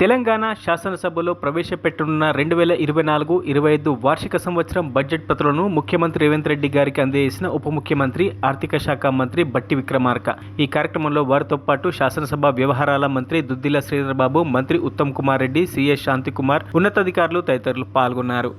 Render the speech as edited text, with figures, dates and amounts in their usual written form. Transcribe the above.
తెలంగాణ శాసనసభలో ప్రవేశపెట్టనున్న 2024-25 వార్షిక సంవత్సరం బడ్జెట్ ప్రతులను ముఖ్యమంత్రి రేవంత్ రెడ్డి గారికి అందజేసిన ఉప ముఖ్యమంత్రి ఆర్థిక శాఖ మంత్రి బట్టి విక్రమార్క. ఈ కార్యక్రమంలో వారితో పాటు శాసనసభ వ్యవహారాల మంత్రి దుద్దిల శ్రీధర్ బాబు, మంత్రి ఉత్తమ్ కుమార్ రెడ్డి, సిఎస్ శాంతికుమార్, ఉన్నతాధికారులు తదితరులు పాల్గొన్నారు.